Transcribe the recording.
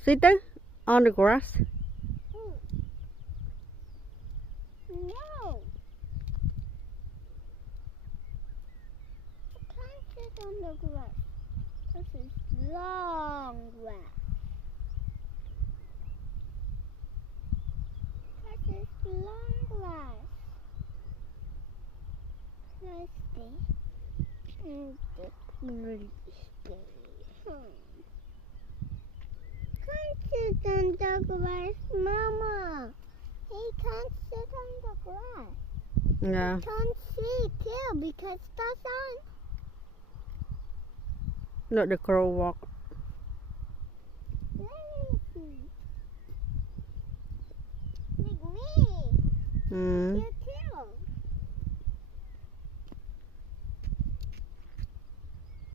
Sit there on the grass. No. I can't sit on the grass. This is long grass. This is long grass. Can I stay? Really stay. Can't sit on the grass, Mama. He can't sit on the grass. Yeah. Can't see too because the sun. Let the crow walk. Like me. Mm. You